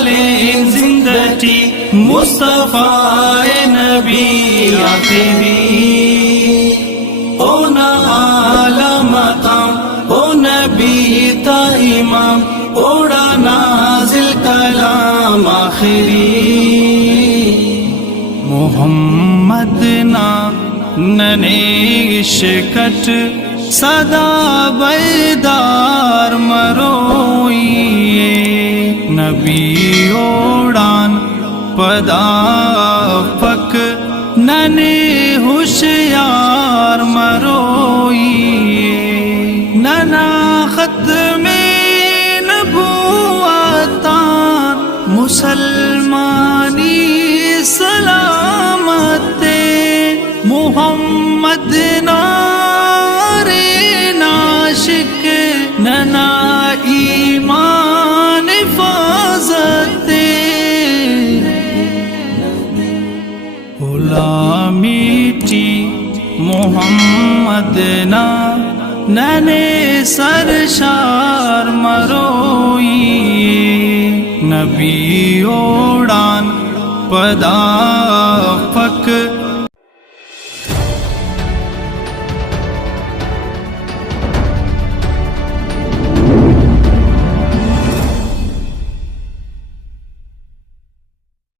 साले जिंदगी मुस्तफा नबी आखिरी ओ ना आला मकाम ओ नबी ता इमाम ओड़ा नाजिल कलाम आखिरी मोहम्मद ना नने इश्कट सदा बैदार मरोइए नबी ओड़ान पदा पक नने होशियार मरोइए नना खत में नबुअतान मुसलमानी सलामते मोहम्मद नारे नाशिक नना ईमान हिफाजते गुलामीटी मोहम्मद ना नने सरशार मरोइए नबी ओड़ान पदा